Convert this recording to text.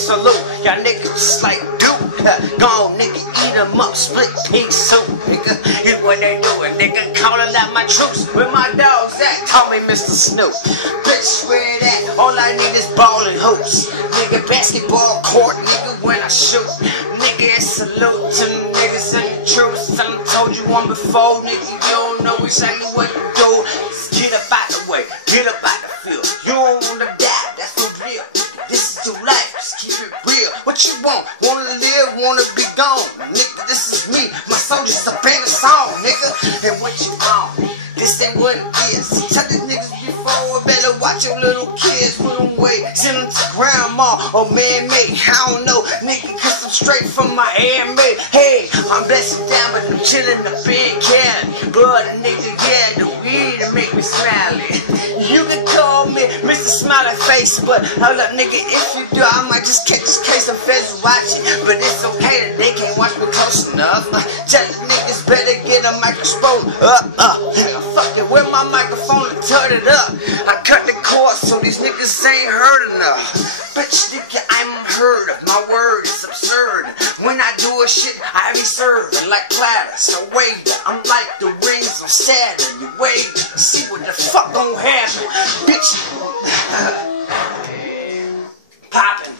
salute. Y'all niggas just like dude. Gone, nigga, eat 'em up, split pig soup, nigga. Here's what they doing, nigga. Calling out my troops. Where my dogs at? Call me Mr. Snoop. Bitch, where that? All I need is ball and hoops. Nigga, basketball court, nigga, when I shoot. Nigga, it's salute to the niggas and the troops. I told you one before, nigga, you don't know exactly what to do. Just get up out the way, get up out the field. You don't wanna die, that's for real. This is your life, just keep it real. What you want? Wanna live, wanna be gone. Nigga, this is me, my soldiers up in the song, nigga. And what you want? This ain't what it is. Tell these niggas before, better watch your little kids. Put them away, send them to grandma or man-made. I don't know, nigga, cause I'm straight from my handmade. Hey, I'm blessed down, but I'm chillin' up in Cali. Blood and nigga, yeah, the weed to make me smiley. You can call me Mr. Smiley Face, but hold up, nigga, if you do, I might just catch this case of feds watching. But it's okay that they can't watch me close enough. Tell the niggas better get a microphone up. Fuck it, with my microphone and turn it up. I cut the cord so these niggas ain't heard enough. Bitch, nigga, I'm heard of. My word is absurd. When I do a shit, I be serving like platters. So wait, I'm like the rings of Saturn. You wait, see what the fuck gon' happen. Bitch, poppin'.